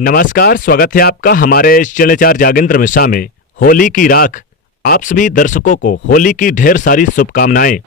नमस्कार, स्वागत है आपका हमारे इस चैनल चार जागेंद्र मिश्रा में। होली की राख। आप सभी दर्शकों को होली की ढेर सारी शुभकामनाएं।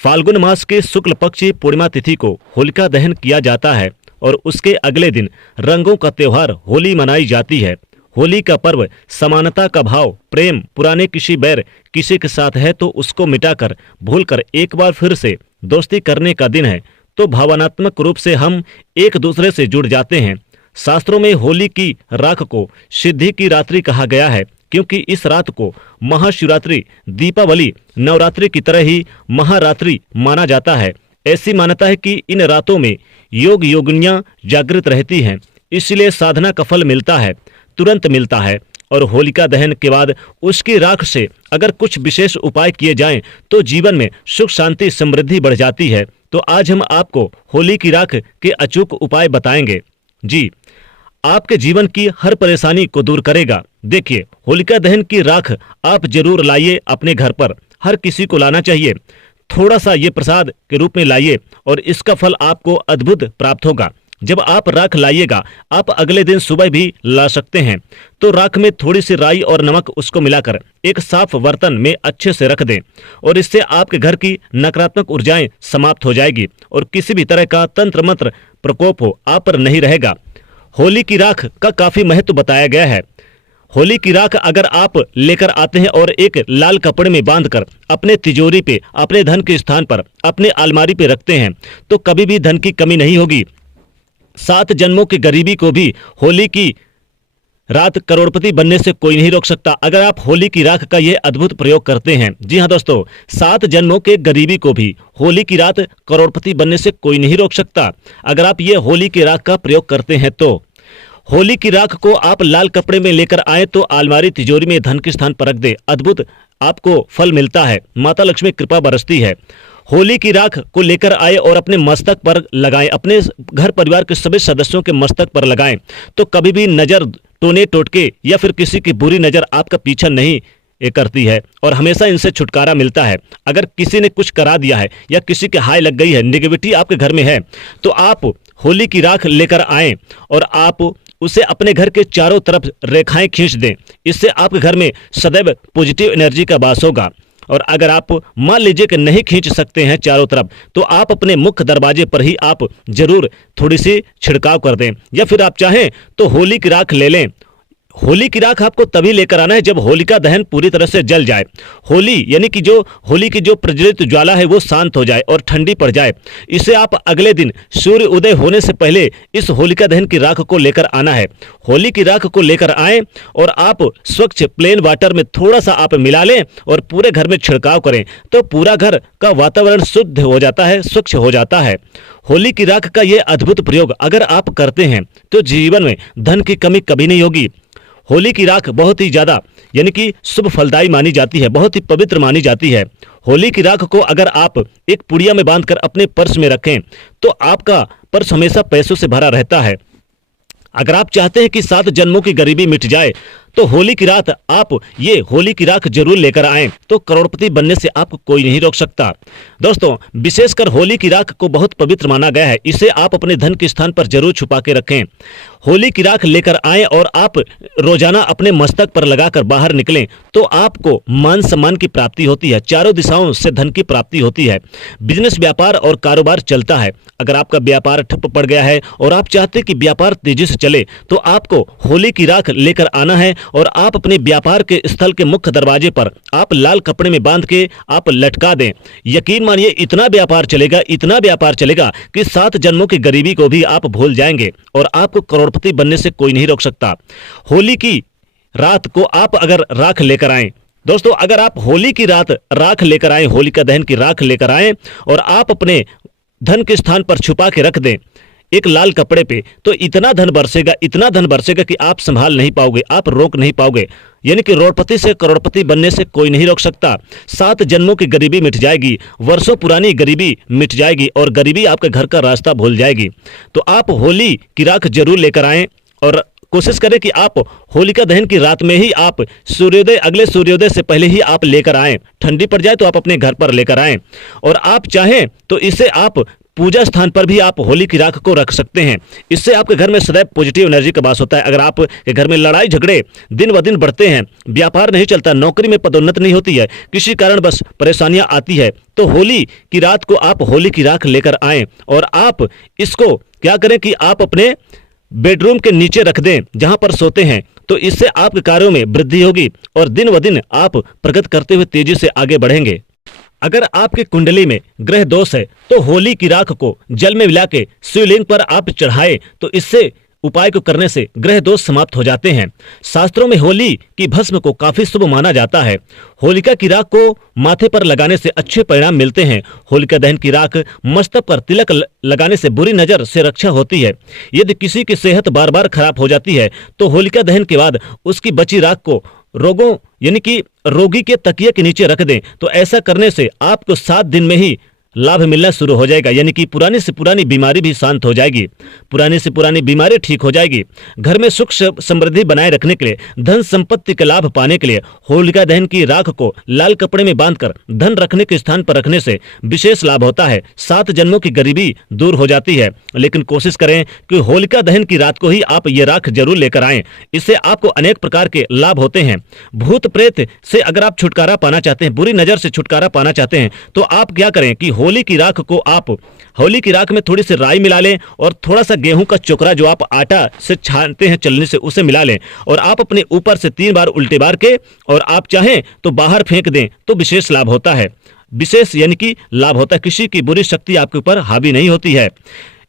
फाल्गुन मास के शुक्ल पक्ष की पूर्णिमा तिथि को होलिका दहन किया जाता है और उसके अगले दिन रंगों का त्योहार होली मनाई जाती है। होली का पर्व समानता का भाव, प्रेम, पुराने किसी बैर किसी के साथ है तो उसको मिटाकर भूलकर एक बार फिर से दोस्ती करने का दिन है। तो भावनात्मक रूप से हम एक दूसरे से जुड़ जाते हैं। शास्त्रों में होली की राख को सिद्धि की रात्रि कहा गया है, क्योंकि इस रात को महाशिवरात्रि, दीपावली, नवरात्रि की तरह ही महारात्रि माना जाता है। ऐसी मान्यता है कि इन रातों में योग योगिनियां जागृत रहती हैं, इसलिए साधना का फल मिलता है, तुरंत मिलता है। और होलिका दहन के बाद उसकी राख से अगर कुछ विशेष उपाय किए जाएं तो जीवन में सुख शांति समृद्धि बढ़ जाती है। तो आज हम आपको होली की राख के अचूक उपाय बताएंगे। जी, आपके जीवन की हर परेशानी को दूर करेगा। देखिए, होलिका दहन की राख आप जरूर लाइए अपने घर पर। हर किसी को लाना चाहिए। थोड़ा सा ये प्रसाद के रूप में लाइए और इसका फल आपको अद्भुत प्राप्त होगा। जब आप राख लाइएगा, आप अगले दिन सुबह भी ला सकते हैं। तो राख में थोड़ी सी राई और नमक उसको मिलाकर एक साफ बर्तन में अच्छे से रख दें और इससे आपके घर की नकारात्मक ऊर्जाएं समाप्त हो जाएगी और किसी भी तरह का तंत्र मंत्र प्रकोप हो आप पर नहीं रहेगा। होली की राख का काफी महत्व बताया गया है। होली की राख अगर आप लेकर आते हैं और एक लाल कपड़े में बांधकर अपने तिजोरी पे, अपने धन के स्थान पर, अपने अलमारी पे रखते हैं तो कभी भी धन की कमी नहीं होगी। 7 जन्मों की गरीबी को भी होली की रात करोड़पति बनने से कोई नहीं रोक सकता, अगर आप होली की राख का यह अद्भुत प्रयोग करते हैं। जी हाँ दोस्तों, 7 जन्मों के गरीबी को भी होली की रात करोड़पति बनने से कोई नहीं रोक सकता, अगर आप ये होली की राख का प्रयोग करते हैं तो। होली की राख को आप लाल कपड़े में लेकर आए तो अलमारी तिजोरी में धन के स्थान पर रख दे, अद्भुत आपको फल मिलता है, माता लक्ष्मी कृपा बरसती है। होली की राख को लेकर आए और अपने मस्तक पर लगाएं, अपने घर परिवार के सभी सदस्यों के मस्तक पर लगाएं तो कभी भी नजर, टोने टोटके या फिर किसी की बुरी नजर आपका पीछा नहीं करती है और हमेशा इनसे छुटकारा मिलता है। अगर किसी ने कुछ करा दिया है या किसी के हाय लग गई है, नेगेटिविटी आपके घर में है, तो आप होली की राख लेकर आएं और आप उसे अपने घर के चारों तरफ रेखाएं खींच दें। इससे आपके घर में सदैव पॉजिटिव एनर्जी का वास होगा। और अगर आप मान लीजिए कि नहीं खींच सकते हैं चारों तरफ, तो आप अपने मुख्य दरवाजे पर ही आप जरूर थोड़ी सी छिड़काव कर दें, या फिर आप चाहें तो होली की राख ले लें। होली की राख आपको तभी लेकर आना है जब होलिका दहन पूरी तरह से जल जाए। होली यानी कि जो होली की जो प्रज्वलित ज्वाला है वो शांत हो जाए और ठंडी पड़ जाए। इसे आप अगले दिन सूर्य उदय होने से पहले इस होलिका दहन की राख को लेकर आना है। होली की राख को लेकर आएं और आप स्वच्छ प्लेन वाटर में थोड़ा सा आप मिला लें और पूरे घर में छिड़काव करें तो पूरा घर का वातावरण शुद्ध हो जाता है, स्वच्छ हो जाता है। होली की राख का यह अद्भुत प्रयोग अगर आप करते हैं तो जीवन में धन की कमी कभी नहीं होगी। होली की राख बहुत ही ज्यादा यानी कि शुभ फलदायी मानी जाती है, बहुत ही पवित्र मानी जाती है। होली की राख को अगर आप एक पुड़िया में बांधकर अपने पर्स में रखें तो आपका पर्स हमेशा पैसों से भरा रहता है। अगर आप चाहते हैं कि 7 जन्मों की गरीबी मिट जाए तो होली की रात आप ये होली की राख जरूर लेकर आएं तो करोड़पति बनने से आपको कोई नहीं रोक सकता। दोस्तों, विशेषकर होली की राख को बहुत पवित्र माना गया है, इसे आप अपने धन के स्थान पर जरूर छुपा के रखें। होली की राख लेकर आएं और आप रोजाना अपने मस्तक पर लगाकर बाहर निकलें तो आपको मान सम्मान की प्राप्ति होती है, चारों दिशाओं से धन की प्राप्ति होती है, बिजनेस, व्यापार और कारोबार चलता है। अगर आपका व्यापार ठप पड़ गया है और आप चाहते हैं कि व्यापार तेजी से चले तो आपको होली की राख लेकर आना है और आप अपने व्यापार के स्थल के मुख्य दरवाजे पर आप लाल कपड़े में बांध के आप लटका दें। यकीन मानिए इतना व्यापार चलेगा, इतना व्यापार चलेगा कि 7 जन्मों की गरीबी को भी आप भूल जाएंगे और आपको करोड़पति बनने से कोई नहीं रोक सकता। होली की रात को आप अगर राख लेकर आएं, दोस्तों अगर आप होली की रात राख लेकर आएं, होलिका दहन की राख लेकर आएं और आप अपने धन के स्थान पर छुपा के रख दें एक लाल कपड़े पे, तो इतना धन बरसेगा, इतना धन बरसेगा कि आप संभाल नहीं पाओगे, आप रोक नहीं पाओगे। यानी कि रोडपति से करोड़पति बनने से कोई नहीं रोक सकता। 7 जन्मों की गरीबी मिट जाएगी, वर्षों पुरानी गरीबी मिट जाएगी और गरीबी आपके घर का रास्ता भूल जाएगी। तो आप होली की राख जरूर लेकर आएं और कोशिश करें कि आप होलिका दहन की रात में ही आप सूर्योदय, अगले सूर्योदय से पहले ही आप लेकर आएं। ठंडी पड़ जाए तो आप अपने घर पर लेकर आएं और आप चाहें तो इसे आप पूजा स्थान पर भी आप होली की राख को रख सकते हैं। इससे आपके घर में सदैव पॉजिटिव एनर्जी का वास होता है। अगर आपके घर में लड़ाई झगड़े दिन ब दिन बढ़ते हैं, व्यापार नहीं चलता, नौकरी में पदोन्नति नहीं होती है, किसी कारण बस परेशानियां आती है, तो होली की रात को आप होली की राख लेकर आएं और आप इसको क्या करें कि आप अपने बेडरूम के नीचे रख दें जहां पर सोते हैं। तो इससे आपके कार्यों में वृद्धि होगी और दिन ब दिन आप प्रगति करते हुए तेजी से आगे बढ़ेंगे। अगर आपकी कुंडली में ग्रह दोष है तो होली की राख को जल में मिला के शिवलिंग पर आप चढ़ाएं तो इससे उपाय को करने से ग्रह दोष समाप्त हो जाते हैं। शास्त्रों में होली की भस्म को काफी शुभ माना जाता है। होलिका की राख को माथे पर लगाने से अच्छे परिणाम मिलते हैं। होलिका दहन की राख मस्तक पर तिलक लगाने से बुरी नजर से रक्षा होती है। यदि किसी की सेहत बार बार खराब हो जाती है तो होलिका दहन के बाद उसकी बची राख को रोगों यानी कि रोगी के तकिए के नीचे रख दें तो ऐसा करने से आपको 7 दिन में ही लाभ मिलना शुरू हो जाएगा, यानी कि पुरानी से पुरानी बीमारी भी शांत हो जाएगी, पुरानी से पुरानी बीमारी ठीक हो जाएगी। घर में सुख समृद्धि बनाए रखने के लिए, धन संपत्ति के लाभ पाने के लिए होलिका दहन की राख को लाल कपड़े में बांधकर धन रखने के स्थान पर रखने से विशेष लाभ होता है। 7 जन्मों की गरीबी दूर हो जाती है। लेकिन कोशिश करें कि होलिका दहन की रात को ही आप ये राख जरूर लेकर आएं। इससे आपको अनेक प्रकार के लाभ होते हैं। भूत प्रेत से अगर आप छुटकारा पाना चाहते हैं, बुरी नजर से छुटकारा पाना चाहते हैं, तो आप क्या करें कि होली की राख को आप होली की राख में थोड़ी सी राई मिला लें और थोड़ा सा गेहूं का चोकरा जो आप आटा से छानते हैं चलने से, उसे मिला लें और आप अपने ऊपर से 3 बार उल्टे बार के और आप चाहें तो बाहर फेंक दें तो विशेष लाभ होता है। विशेष यानी कि लाभ होता है, किसी की बुरी शक्ति आपके ऊपर हावी नहीं होती है।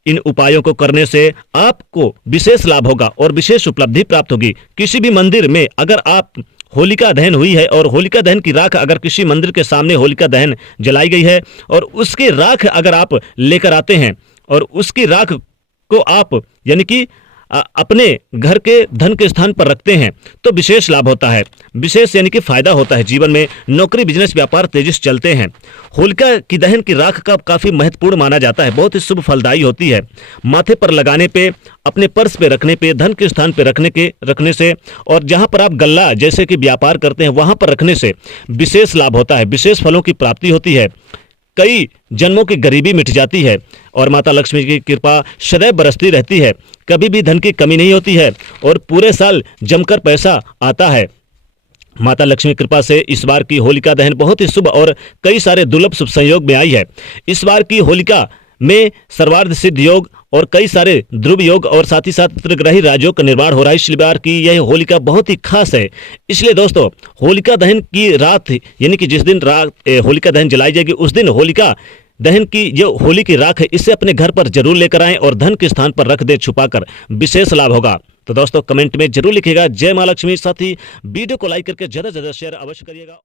इन उपायों को करने से आपको विशेष लाभ होगा और विशेष उपलब्धि प्राप्त होगी। किसी भी मंदिर में अगर आप होलिका दहन हुई है और होलिका दहन की राख अगर किसी मंदिर के सामने होलिका दहन जलाई गई है और उसकी राख अगर आप लेकर आते हैं और उसकी राख को आप यानी कि अपने घर के धन के स्थान पर रखते हैं तो विशेष लाभ होता है, विशेष यानी कि फायदा होता है। जीवन में नौकरी, बिजनेस, व्यापार तेजी से चलते हैं। होलिका की दहन की राख का काफी महत्वपूर्ण माना जाता है, बहुत ही शुभ फलदायी होती है। माथे पर लगाने पे, अपने पर्स पे रखने पे, धन के स्थान पे रखने से और जहां पर आप गल्ला जैसे कि व्यापार करते हैं वहां पर रखने से विशेष लाभ होता है, विशेष फलों की प्राप्ति होती है। कई जन्मों की गरीबी मिट जाती है और माता लक्ष्मी की कृपा सदैव बरसती रहती है। कभी भी धन की कमी नहीं होती है और पूरे साल जमकर पैसा आता है। माता लक्ष्मी कृपा से इस बार की होलिका दहन बहुत ही शुभ और कई सारे दुर्लभ शुभ संयोग में आई है। इस बार की होलिका में सर्वार्थ सिद्ध योग और कई सारे ध्रुव योग और साथ ही साथ त्रिग्रही राज्यों का निर्माण हो रहा है। इसलिए बार की यह होलिका बहुत ही खास है। इसलिए दोस्तों, होलिका दहन की रात यानी कि जिस दिन होलिका दहन जलाई जाएगी उस दिन होलिका दहन की जो होली की राख है इसे अपने घर पर जरूर लेकर आएं और धन के स्थान पर रख दें छुपाकर, विशेष लाभ होगा। तो दोस्तों कमेंट में जरूर लिखिएगा जय मां लक्ष्मी। साथ ही वीडियो को लाइक करके ज्यादा से ज्यादा शेयर अवश्य करिएगा।